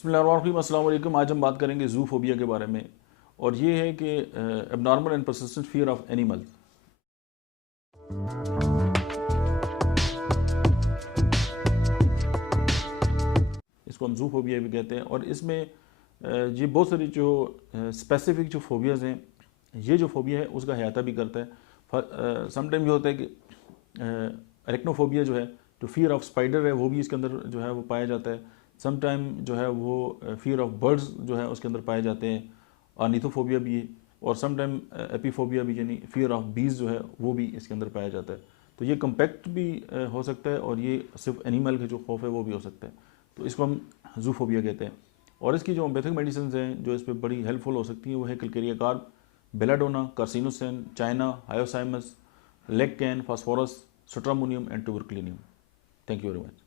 बिस्मिल्लाहिर्रहमानिर्रहीम, अस्सलाम वालेकुम। आज हम बात करेंगे ज़ूफोबिया के बारे में, और ये है कि abnormal and persistent fear of animals. इसको हम ज़ूफोबिया भी कहते हैं, और इसमें ये बहुत सारी जो स्पेसिफिक जो फोबियाज़ हैं, ये जो फोबिया है उसका अहाता भी करता है। समटाइम ये होता है कि अरेक्नोफोबिया जो है, जो फियर ऑफ स्पाइडर है, वो भी इसके अंदर जो है वो पाया जाता है। समटाइम जो है वो फियर ऑफ बर्ड्स जो है उसके अंदर पाए जाते हैं। ऑर्निथोफोबिया भी है, और समटाइम एपीफोबिया भी, यानी फियर ऑफ बीज जो है वो भी इसके अंदर पाया जाता है। तो ये कम्पैक्ट भी हो सकता है, और ये सिर्फ एनिमल के जो खौफ है वो भी हो सकता है। तो इसको हम ज़ूफोबिया कहते हैं। और इसकी जो होम्योपैथिक मेडिसिन हैं जो इस पर बड़ी हेल्पफुल हो सकती हैं, वो है calcarea carb, belladonna, carcinosin, China, hyoscyamus, lac can, phosphorus, stramonium and tuberculinum. Thank you very much.